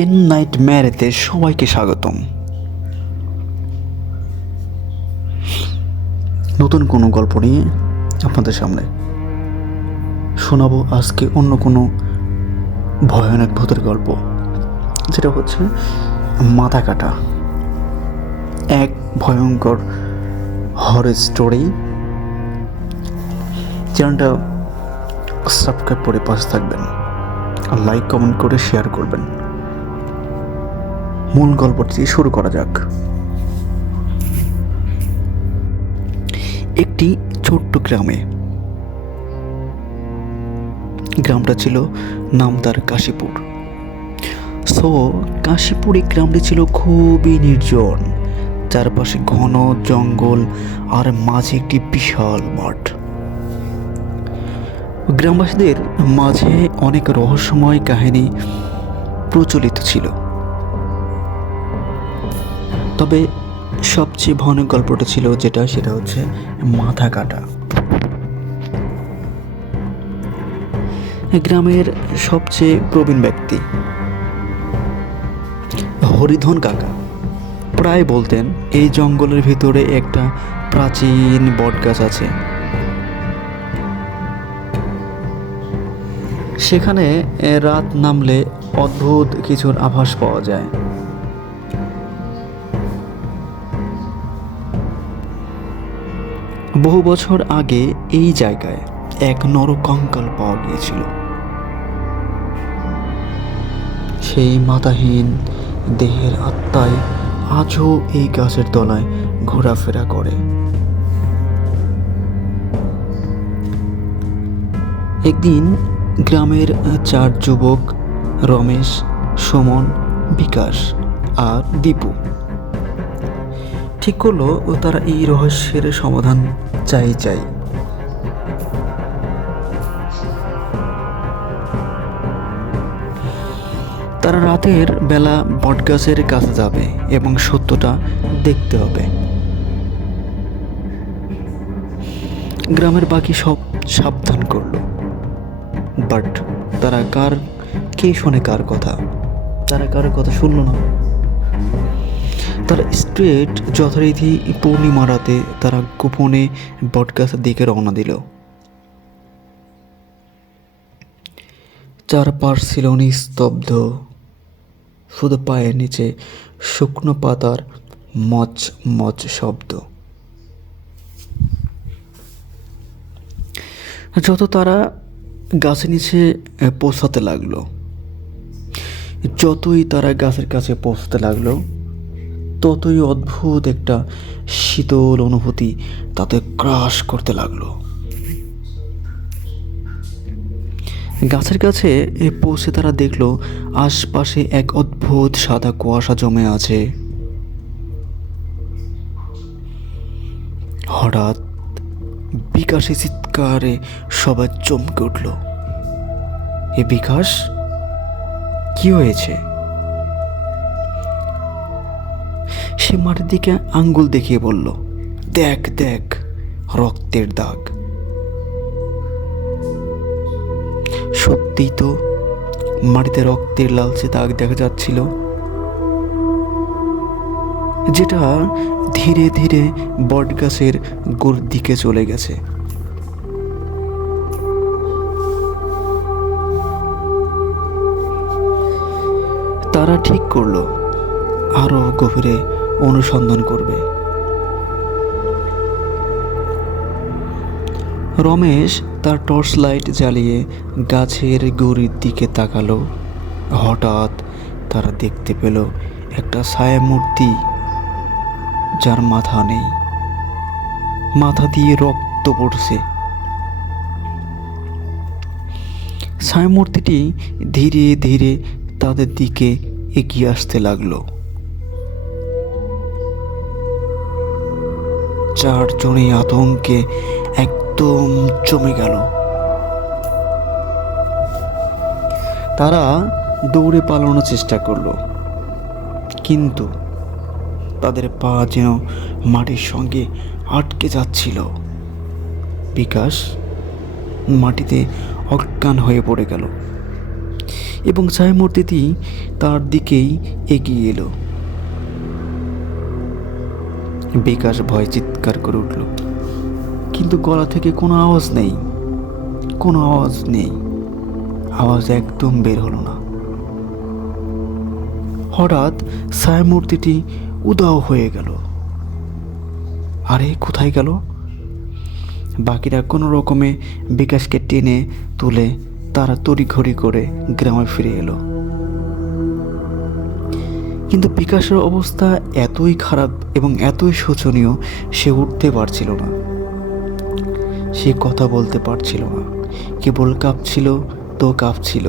And night ম্যারেতে সবাইকে স্বাগতম। নতুন কোনো গল্প নিয়ে আপনাদের সামনে শোনাবো আজকে অন্য কোনো ভয়ানক ভূতের গল্প, যেটা হচ্ছে মাথা কাটা। এক ভয়ঙ্কর হরর স্টোরি। চ্যানেলটা সাবস্ক্রাইব করে পাশে থাকবেন, আর লাইক কমেন্ট করে শেয়ার করবেন। মূল গল্পটি শুরু করা যাক। একটি ছোট্ট গ্রামটা ছিল নাম তার কাশীপুর। কাশীপুর এই গ্রামটি ছিল খুবই নির্জন, চারপাশে ঘন জঙ্গল আর মাঝে একটি বিশাল মাঠ। গ্রামবাসীদের মাঝে অনেক রহস্যময় কাহিনী প্রচলিত ছিল, তবে সবচেয়ে ভয়ানক গল্পটা ছিল সেটা হচ্ছে মাথা কাটা। গ্রামের সবচেয়ে প্রবীণ ব্যক্তি হরিধন কাকা প্রায় বলতেন, এই জঙ্গলের ভিতরে একটা প্রাচীন বটগাছ আছে, সেখানে রাত নামলে অদ্ভুত কিছুর আভাস পাওয়া যায়। বহু বছর আগে এই জায়গায় এক নরকঙ্কাল পাওয়া গিয়েছিল। সেই মাথাহীন দেহের আত্মায় আজও এই গাছের তলায় ঘোরাফেরা করে। একদিন গ্রামের 4 যুবক, রমেশ, সুমন, বিকাশ আর দীপু, ঠিক করলো তারা এই রহস্যের সমাধান চাই। তারা রাতের বেলা বটগাছের কাছে যাবে এবং সত্যটা দেখতে হবে। গ্রামের বাকি সব সাবধান করলো, বাট কে শোনে কার কথা? তারা কারোর কথা শুনলো না। তারা স্ট্রেট যথারীতি পূর্ণিমা রাতে তারা গোপনে বটগাছের দিকে রওনা দিল। চারপাশ ছিল নিস্তব্ধ, শুধু পায়ের নিচে শুকনো পাতার মচ মচ শব্দ। যত তারা গাছের নিচে পৌঁছাতে লাগলো, যতই তারা গাছের কাছে পৌঁছতে লাগলো, ততই অদ্ভুত একটা শীতল অনুভূতি তাতে ক্রাশ করতে লাগলো। গাছের কাছে পৌঁছে তারা দেখলো আশপাশে এক অদ্ভুত সাদা কুয়াশা জমে আছে। হঠাৎ বিকাশে চিৎকারে সবাই চমকে উঠল। এ বিকাশ, কি হয়েছে? সে মাটির দিকে আঙ্গুল দেখিয়ে বলল, দেখ রক্তের দাগ। সত্যিই তো মাটিতে রক্তের লালচে দাগ দেখা যাচ্ছিল, যেটা ধীরে ধীরে বটগাছের গোড়ার দিকে চলে গেছে। তারা ঠিক করলো আরো গভীরে অনুসন্ধান করবে। রমেশ তার টর্চ লাইট জ্বালিয়ে গাছের গুড়ির দিকে তাকালো। হঠাৎ তারা দেখতে পেল একটা ছায়া মূর্তি, যার মাথা নেই, মাথা দিয়ে রক্ত পড়ছে। ছায়া মূর্তিটি ধীরে ধীরে তাদের দিকে এগিয়ে আসতে লাগলো। 4 জনই আতঙ্কে একদম জমে গেল। তারা দৌড়ে পালানোর চেষ্টা করলো, কিন্তু তাদের পা যেন মাটির সঙ্গে আটকে যাচ্ছিল। বিকাশ মাটিতে অজ্ঞান হয়ে পড়ে গেল। এবং ছায়ামূর্তিটি তার দিকেই এগিয়ে এলো। বিকাশ ভয় চিৎকার করে উঠল, কিন্তু গলা থেকে কোনো আওয়াজ নেই, কোনো আওয়াজ নেই, আওয়াজ একদম বের হলো না। হঠাৎ ছায়ামূর্তিটি উধাও হয়ে গেল। আরে কোথায় গেল? বাকিরা কোনো রকমে বিকাশকে টেনে তুলে তারা তড়িঘড়ি করে গ্রামে ফিরে এলো। কিন্তু বিকাশের অবস্থা এতই খারাপ এবং এতই শোচনীয়, সে উঠতে পারছিল না, সে কথা বলতে পারছিল না, কেবল কাঁপছিল তো কাঁপছিল।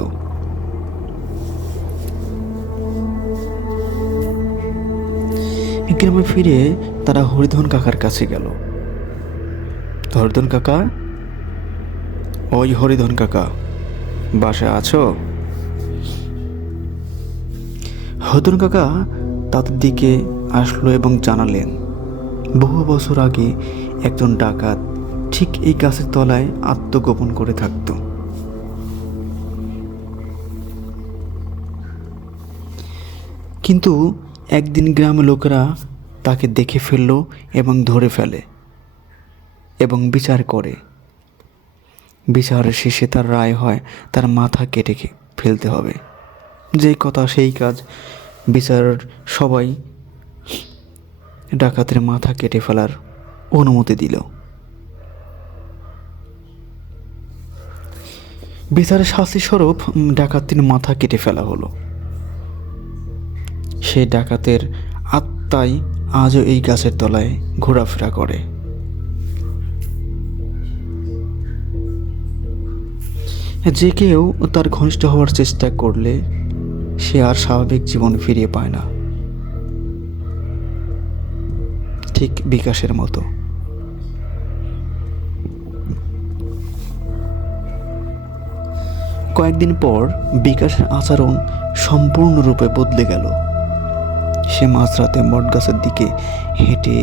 গ্রামে ফিরে তারা হরিধন কাকার কাছে গেল। হরিধন কাকা, ওই হরিধন কাকা, বাসায় আছো? হরিধন কাকা তাদের দিকে আসলো এবং জানালেন, বহু বছর আগে একজন ডাকাত ঠিক এই গাছের তলায় আত্মগোপন করে থাকত। কিন্তু একদিন গ্রামের লোকেরা তাকে দেখে ফেলল এবং ধরে ফেলে এবং বিচার করে। বিচারের শেষে তার রায় হয় তার মাথা কেটে ফেলতে হবে। যেই কথা সেই কাজ, বিচার সবাই ডাকাতের মাথা কেটে ফেলার অনুমতি দিল। বিচারের শাস্তি স্বরূপ ডাকাতের মাথা কেটে ফেলা হলো। সেই ডাকাতের আত্মাই আজও এই গাছের তলায় ঘোরাফেরা করে। যে কেউ তার ঘনিষ্ঠ হওয়ার চেষ্টা করলে সে আর স্বাভাবিক জীবন ফিরিয়ে পায় না, ঠিক বিকাশের মতো। কয়েকদিন পর বিকাশের আচরণ সম্পূর্ণরূপে বদলে গেল। সে মাঝরাতে বটগাছের দিকে হেঁটে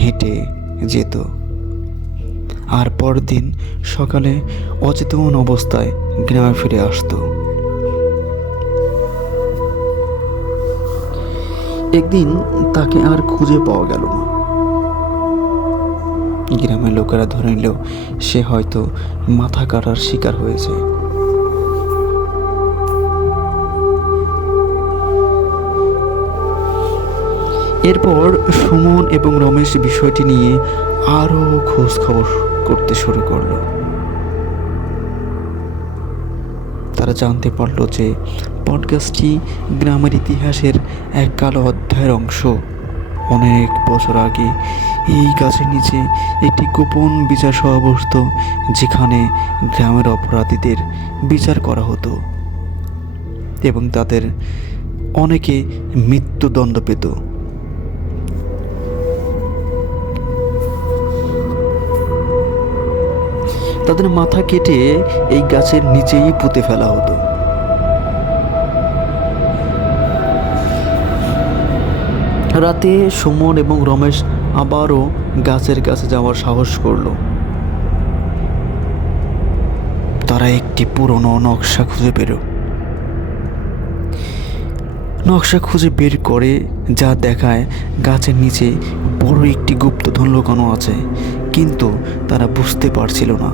হেঁটে যেত, আর পরদিন সকালে অচেতন অবস্থায় গ্রামে ফিরে আসতো। একদিন তাকে আর খুঁজে পাওয়া গেল না। গ্রামের লোকেরা ধরে নিল সে হয়তো মাথা কাটার শিকার হয়েছে। এরপর সুমন এবং রমেশ বিষয়টি নিয়ে আরও খোঁজ খবর করতে শুরু করলো। তারা জানতে পারল যে বটগাছটি গ্রামের ইতিহাসের এক কালো অধ্যায়ের অংশ। অনেক বছর আগে এই গাছের নিচে একটি গোপন বিচার সভা বসত, যেখানে গ্রামের অপরাধীদের বিচার করা হতো এবং তাদের অনেকে মৃত্যুদণ্ড পেত। তাদের মাথা কেটে এই গাছের নিচেই পুঁতে ফেলা হতো। রাতে সুমন এবং রমেশ আবারও গাছের কাছে যাওয়ার সাহস করল। তারা একটি পুরনো নকশা খুঁজে বের করে, যা দেখায় গাছের নিচে বড় একটি গুপ্তধন লুকানো আছে, কিন্তু তারা বুঝতে পারছিল না।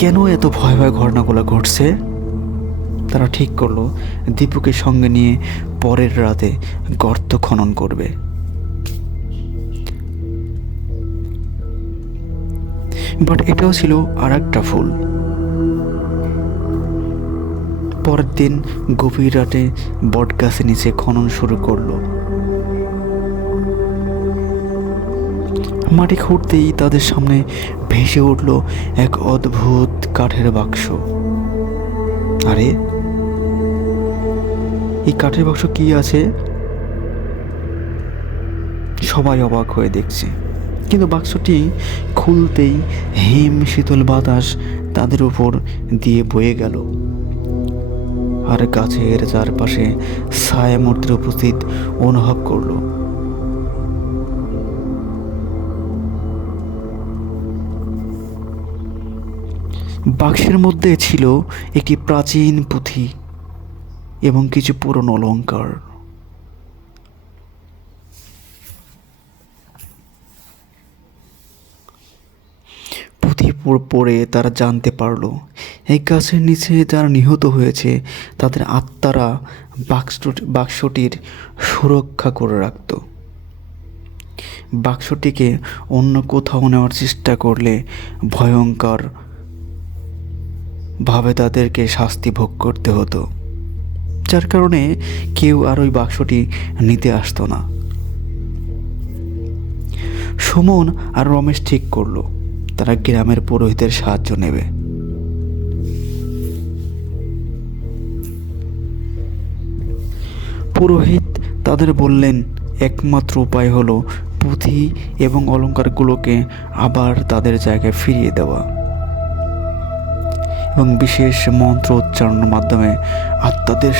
কেন এত ভয় ভয় ঘটনাগুলো ঘটছে? তারা ঠিক করলো দীপুকে সঙ্গে নিয়ে পরের রাতে গর্ত খনন করবে। বাট এটাও ছিল আর একটা ফুল। পরের দিন গভীর রাতে বট গাছের নিচে খনন শুরু করলো। মাটি খুঁড়তেই তাদের সামনে ভেসে উঠল এক অদ্ভুত কাঠের বাক্স। আরে এই কাঠের বাক্স কি আছে? সবাই অবাক হয়ে দেখছে, কিন্তু বাক্সটি খুলতেই হিম শীতল বাতাস তাদের উপর দিয়ে বয়ে গেল, আর গাছের চারপাশে ছায়ামূর্তির উপস্থিত অনুভব করলো। বাক্সের মধ্যে ছিল একটি প্রাচীন পুঁথি এবং কিছু পুরনো অলংকার। পুঁথি পড়ে তারা জানতে পারলো এই গাছের নিচে যারা নিহত হয়েছে তাদের আত্মারা বাক্সটির সুরক্ষা করে রাখত। বাক্সটিকে অন্য কোথাও নেওয়ার চেষ্টা করলে ভয়ঙ্কর ভাবে তাদেরকে শাস্তি ভোগ করতে হতো, যার কারণে কেউ আর ওই বাক্সটি নিতে আসতো না। সুমন আর রমেশ ঠিক করলো তারা গ্রামের পুরোহিতের সাহায্য নেবে। পুরোহিত তাদের বললেন একমাত্র উপায় হলো পুঁথি এবং অলংকারগুলোকে আবার তাদের জায়গায় ফিরিয়ে দেওয়া এবং বিশেষ মন্ত্র উচ্চারণের মাধ্যমে আত্মাদের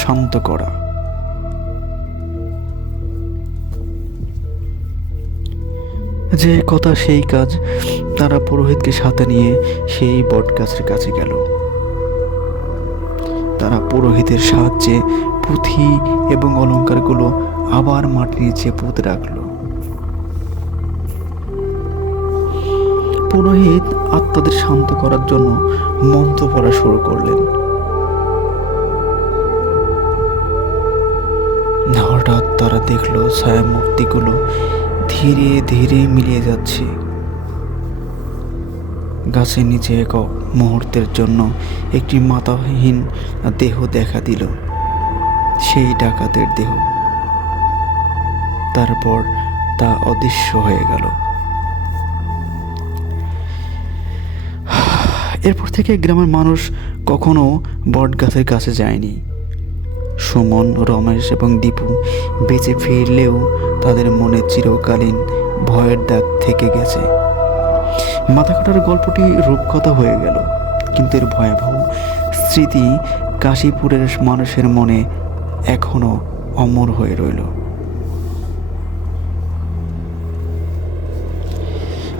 শান্ত করা। যে কথা সেই কাজ, তারা পুরোহিতকে সাথে নিয়ে সেই বট গাছের কাছে গেল। তারা পুরোহিতের সাহায্যে পুঁথি এবং অলংকারগুলো আবার মাটির নিচে পুঁতে রাখলো। পুরোহিত আত্মাদের শান্ত করার জন্য মন্ত্র পড়া শুরু করলেন। হঠাৎ তারা দেখলো ছায়া মূর্তিগুলো ধীরে ধীরে মিলিয়ে যাচ্ছে। গাছের নিচে এক মুহূর্তের জন্য একটি মাথাহীন দেহ দেখা দিল, সেই ডাকাতের দেহ। তারপর তা অদৃশ্য হয়ে গেল। এরপর থেকে গ্রামের মানুষ কখনো বট গাছের কাছে যায়নি। সুমন, রমেশ এবং দীপু বেঁচে ফিরলেও তাদের মনে চিরকালীন ভয়ের দাগ থেকে গেছে। মাথা কাটার গল্পটি রূপকথা হয়ে গেল, কিন্তু এর ভয়াবহ স্মৃতি কাশীপুরের মানুষের মনে এখনো অমর হয়ে রইল।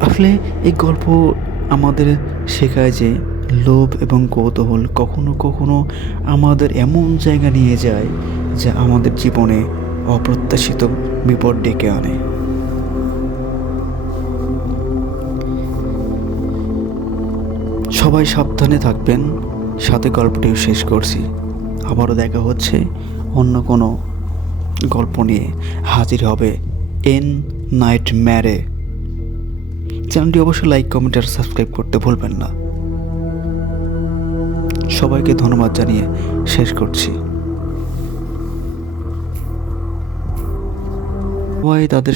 আসলে এই গল্প আমাদের শেখায় যে লোভ এবং কৌতূহল কখনো কখনো আমাদের এমন জায়গা নিয়ে যায় যা আমাদের জীবনে অপ্রত্যাশিত বিপদ ডেকে আনে। সবাই সাবধানে থাকবেন। সাথে গল্পটিও শেষ করছি। আবারও দেখা হচ্ছে অন্য কোনো গল্প নিয়ে। হাজির হবে এন নাইটম্যারে। চ্যানেলটি অবশ্যই লাইক, কমেন্ট আর সাবস্ক্রাইব করতে ভুলবেন না। সবাইকে ধন্যবাদ জানিয়ে শেষ করছি। সবাই তাদের